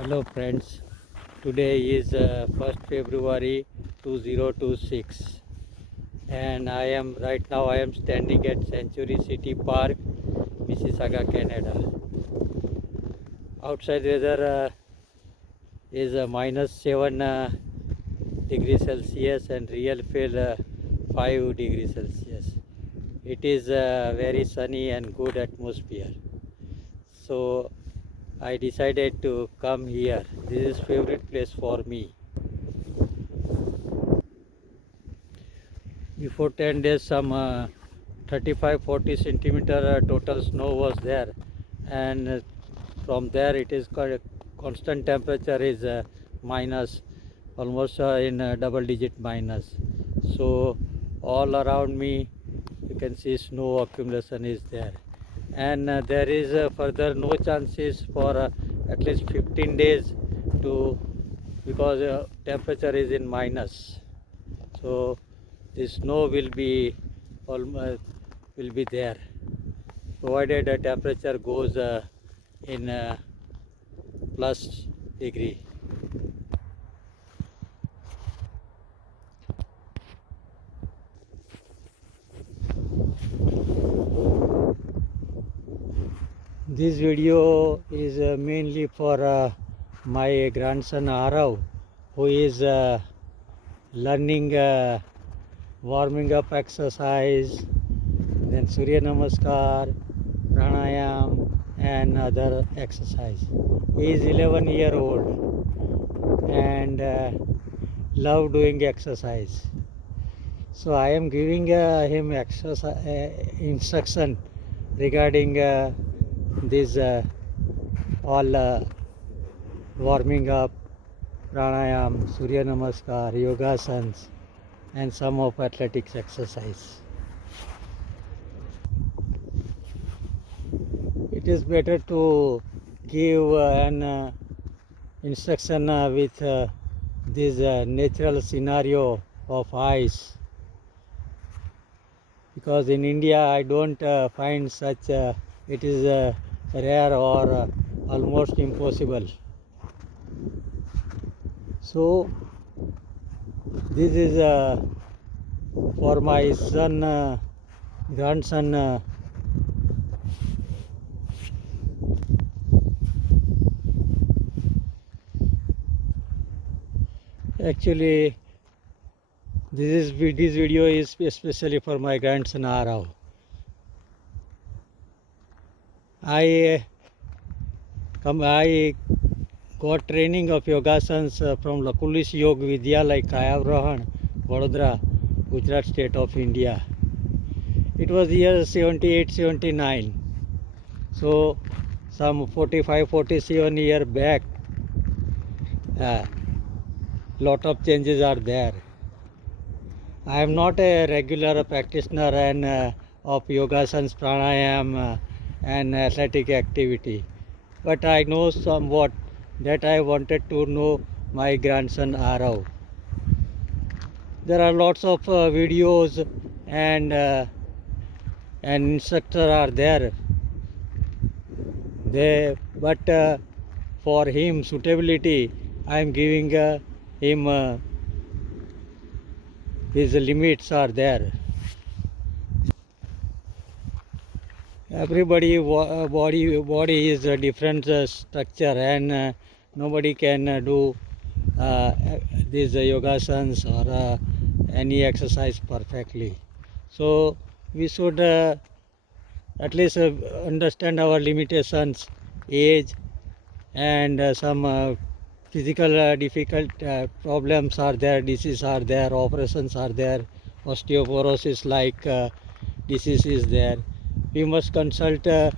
Hello friends, today is 1st February 2026 and right now I am standing at Century City Park, Mississauga, Canada. Outside weather is -7 degrees Celsius and real feel 5 degrees Celsius. It is very sunny and good atmosphere. So I decided to come here. This is favorite place for me. Before 10 days some 35-40 centimeter total snow was there, and from there it is constant temperature is minus, almost in double digit minus. So all around me you can see snow accumulation is there, and there is further no chances for at least 15 days to, because temperature is in minus. So the snow will be there, provided the temperature goes in plus degree. This video is mainly for my grandson Arav, who is learning warming up exercise, then Surya Namaskar, Pranayam and other exercise. He is 11-year-old and love doing exercise. So I am giving him exercise instruction regarding this all warming up, pranayam, Surya Namaskar, yogasans and some of athletics exercise. It is better to give an instruction with this natural scenario of ice, because in India I don't find such, it is rare or almost impossible. So this is for my son, grandson. Actually, this video is especially for my grandson Arav. I got training of yogasans from Lakulis Yoga Vidyalaya, Kayavrahan, Vadodara, Gujarat state of India. It was year 78-79. So some 45-47 year back, lot of changes are there. I am not a regular practitioner and of yogasans, pranayam and athletic activity, but I know somewhat that I wanted to know my grandson Arav. There are lots of videos and instructors are there. But for him suitability, I am giving him his limits are there. Everybody body is a different structure, and nobody can do these yogasans or any exercise perfectly. So we should at least understand our limitations, age, and some physical difficult problems are there, diseases are there, operations are there, osteoporosis like disease is there. We must consult to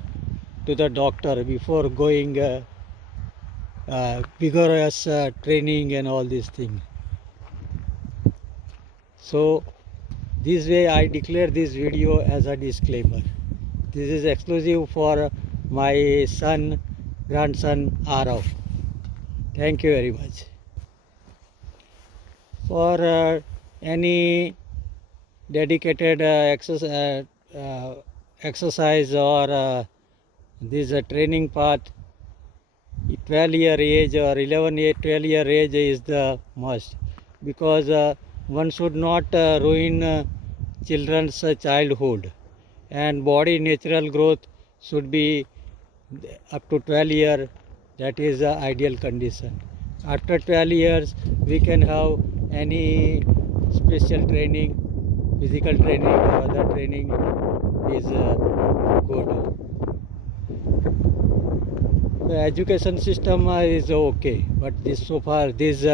the doctor before going vigorous training and all these things. So this way I declare this video as a disclaimer. This is exclusive for my grandson Arav. Thank you very much. For any dedicated exercise or this training path, 12-year age or 11-year, 12-year age is the must, because one should not ruin children's childhood, and body natural growth should be up to 12 years. That is the ideal condition. After 12 years we can have any special training, physical training or other training is good. The education system is okay, but this so far this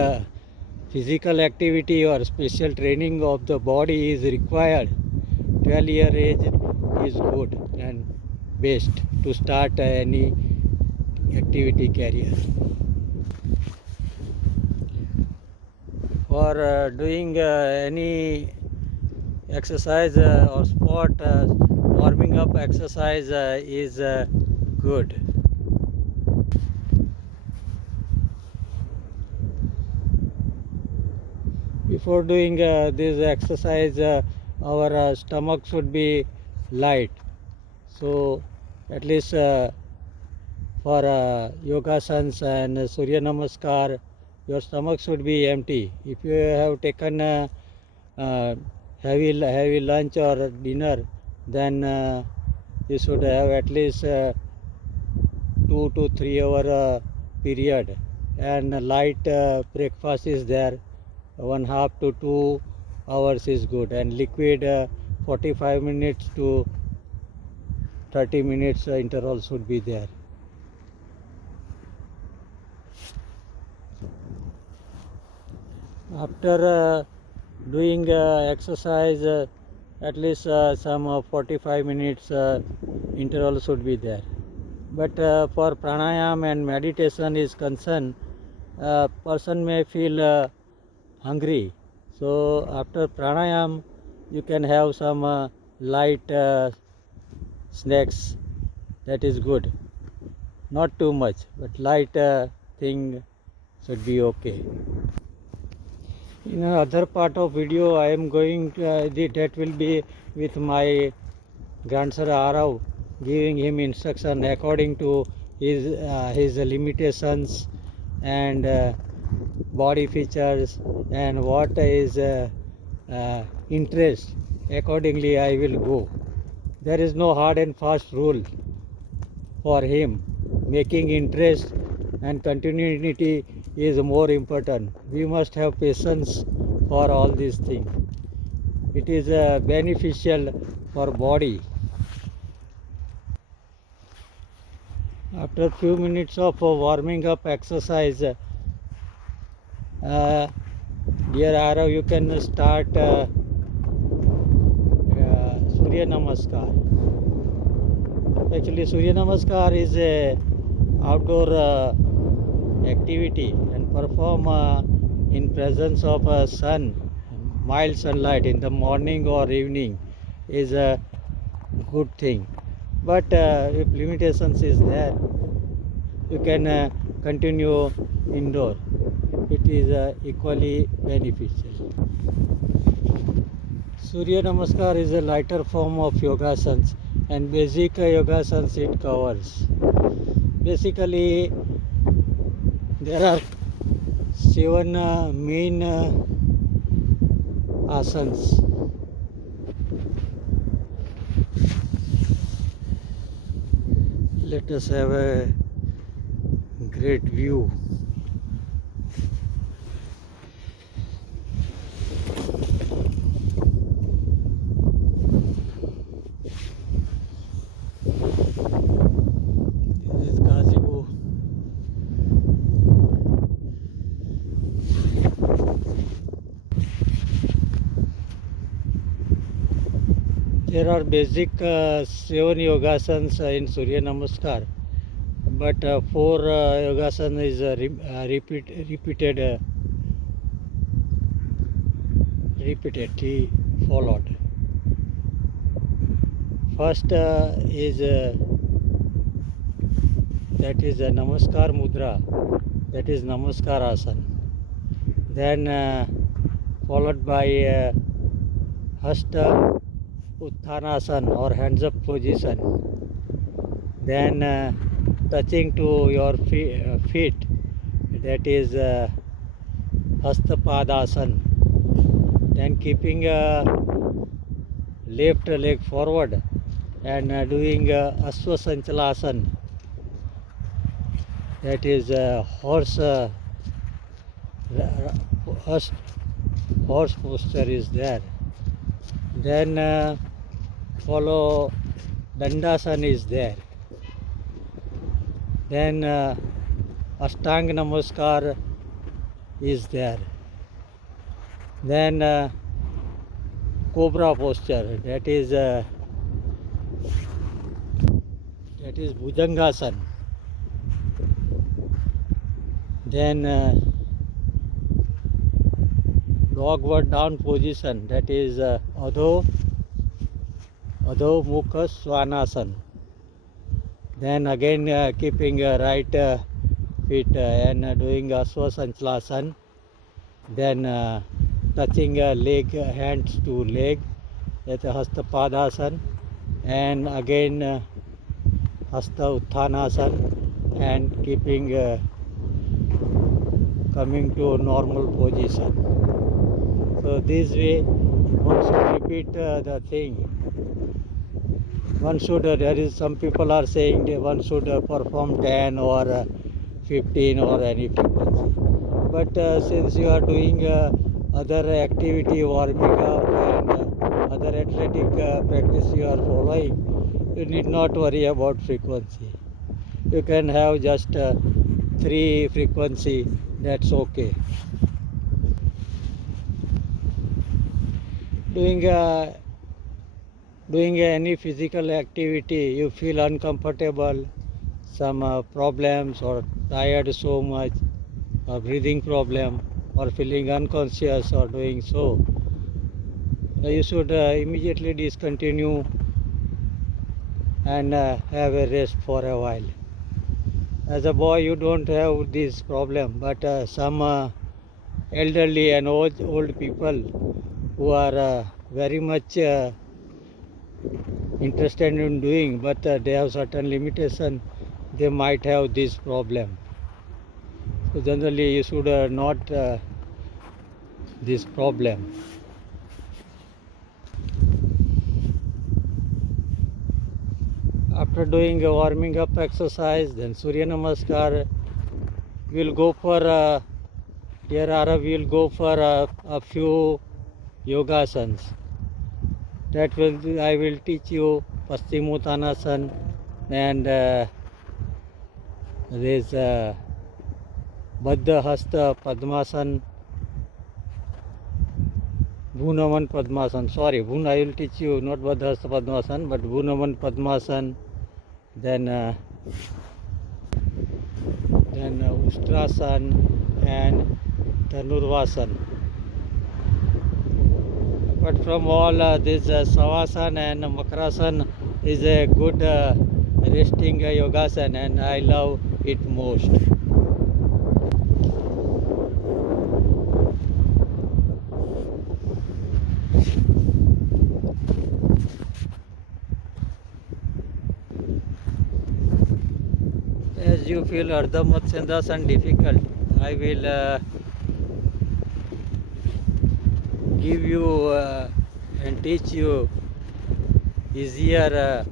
physical activity or special training of the body is required. 12-year age is good and best to start any activity career. For doing any exercise or sport, warming up exercise is good. Before doing this exercise, our stomach should be light. So at least for yogasans and Surya Namaskar, your stomach should be empty. If you have taken heavy lunch or dinner, then you should have at least 2 to 3 hour period, and light breakfast is there. 1/2 to 2 hours is good, and liquid 45 minutes to 30 minutes interval should be there. After doing exercise, at least some 45 minutes interval should be there. But for pranayam and meditation is concerned, person may feel hungry. So after pranayam, you can have some light snacks. That is good. Not too much, but light thing should be okay. In another part of video, I am going that will be with my grandson Arav, giving him instruction according to his limitations and body features and what is interest. Accordingly I will go. There is no hard and fast rule for him. Making interest and continuity is more important. We must have patience for all these things. It is beneficial for body. After few minutes of warming up exercise, dear Arav, you can start Surya Namaskar. Actually, Surya Namaskar is a outdoor activity and perform in presence of sun, mild sunlight in the morning or evening is a good thing. But if limitations is there, you can continue indoor. It is equally beneficial. Surya Namaskar is a lighter form of yogasans, and basic yogasans it covers. Basically, there are 7 main asanas. Let us have a great view. This is Gazebo. There are basic 7 yogasans in Surya Namaskar, but 4 yogasana is repeatedly followed. First is that is Namaskar Mudra, that is Namaskar Asana. Then followed by Hasta Uttanasana or hands up position. Then touching to your feet, that is Hastapadasana. Then keeping left leg forward and doing Aswasanchalasana, that is horse posture is there. Then follow Dandasana is there. Then Ashtanga Namaskar is there. Then Cobra posture, that is Bhujangasana. Then dogward down position, that is Adho Mukha Svanasana. Then again keeping right feet and doing Aswasanchalasana. Then touching leg, hands to leg, that's Hastapadasana. And again Hasta Uttanasana, and keeping coming to normal position. So this way one should repeat the thing. One should, there is some people are saying that one should perform 10 or 15 or any frequency. But since you are doing other activity, warming up and other athletic practice you are following, you need not worry about frequency. You can have just 3 frequency, that's okay. Doing any physical activity, you feel uncomfortable, some problems or tired so much, or breathing problem, or feeling unconscious or doing so, you should immediately discontinue and have a rest for a while. As a boy you don't have this problem, but some elderly and old people who are very much interested in doing, but they have certain limitation, they might have this problem. So generally you should not this problem. After doing a warming up exercise, then Surya Namaskar, we'll go for dear Arav, we'll go for a few yogasanas. That will, I will teach you Paschimottanasana, and this Baddha Hasta Padmasana, Bhunavan Padmasana. Sorry, I will teach you not Baddha Hasta Padmasana, but Bhunavan Padmasana. Then Ustrasana and Dhanurvasana. But from all this Savasana and Makarasana is a good resting yogasana, and I love it most. As you feel Ardha Matsyendrasana difficult, I will give you and teach you easier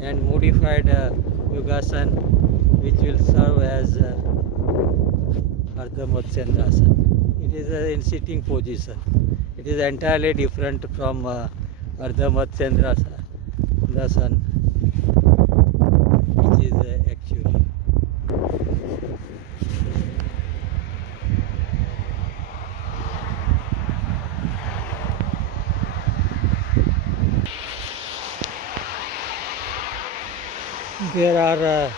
and modified yogasana, which will serve as Ardha Matsyendrasana. It is in sitting position. It is entirely different from Ardha Matsyendrasana, which is actually. There are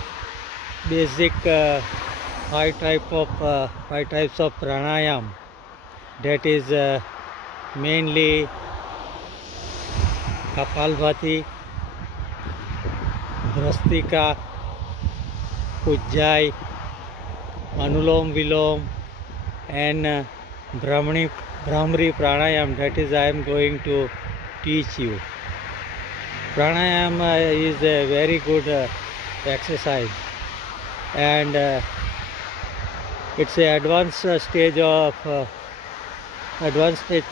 basic 5 types of pranayam. That is mainly Kapalbhati, Bhrastika, Ujjayi, Anulom Vilom, and Brahmari pranayam. That is I am going to teach you. Pranayama is a very good exercise, and it's a advanced stage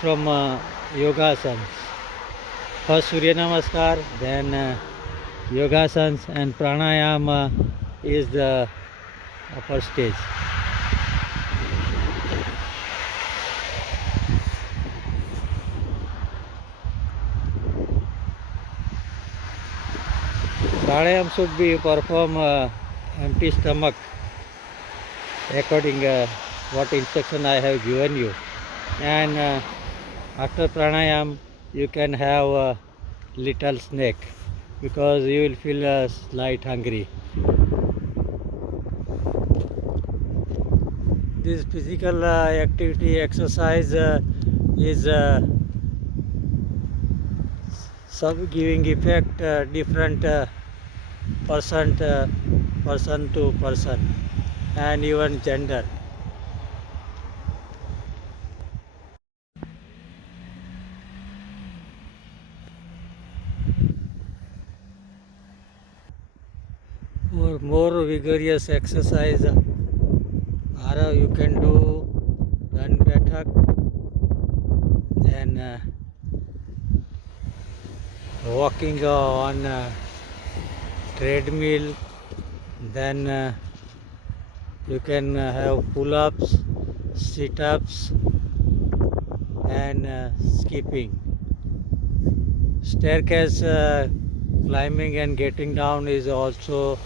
from yogasans. First Surya Namaskar, then yogasans, and pranayama is the upper stage. Pranayam should be performed empty stomach according what instruction I have given you, and after pranayam you can have a little snack because you will feel slight hungry. This physical activity exercise is giving effect different person to person and even gender. For more vigorous exercise, you can do Dan Baithak, then walking on treadmill, then you can have pull-ups, sit-ups, and skipping. Staircase climbing and getting down is also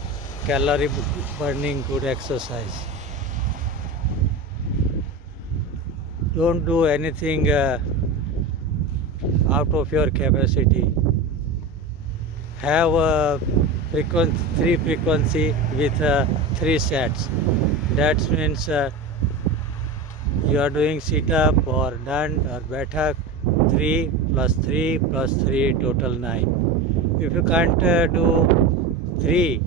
calorie burning good exercise. Don't do anything out of your capacity. Have three frequency with 3 sets. That means you are doing sit up or done or baithak, 3 plus 3 plus 3 total 9. If you can't do 3,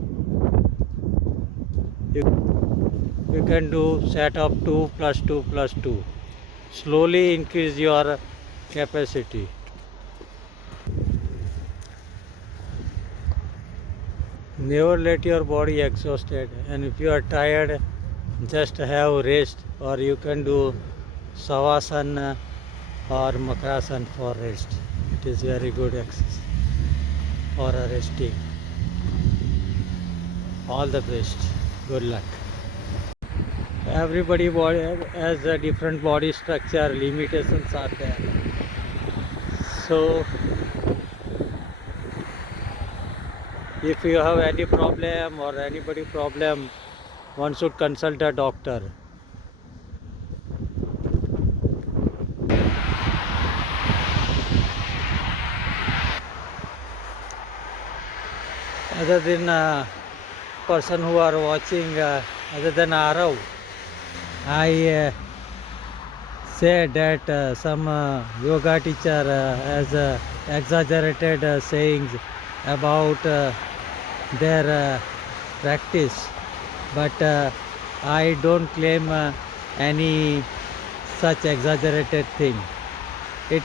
you can do set of 2 plus 2 plus 2. Slowly increase your capacity. Never let your body exhausted, and if you are tired, just have rest, or you can do savasana or makrasana for rest. It is very good exercise for resting. All the best. Good luck. Everybody has a different body structure, limitations are there. So if you have any problem or anybody problem, one should consult a doctor. Other than person who are watching, other than Arav, I said that some yoga teacher has exaggerated sayings about their practice, but I don't claim any such exaggerated thing. It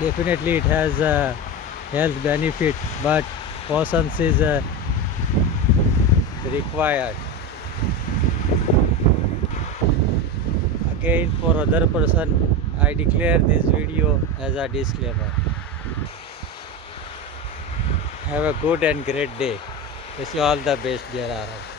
definitely it has a health benefit, but caution is required. Again, for other person, I declare this video as a disclaimer. Have a good and great day. Wish you all the best, dear Arav.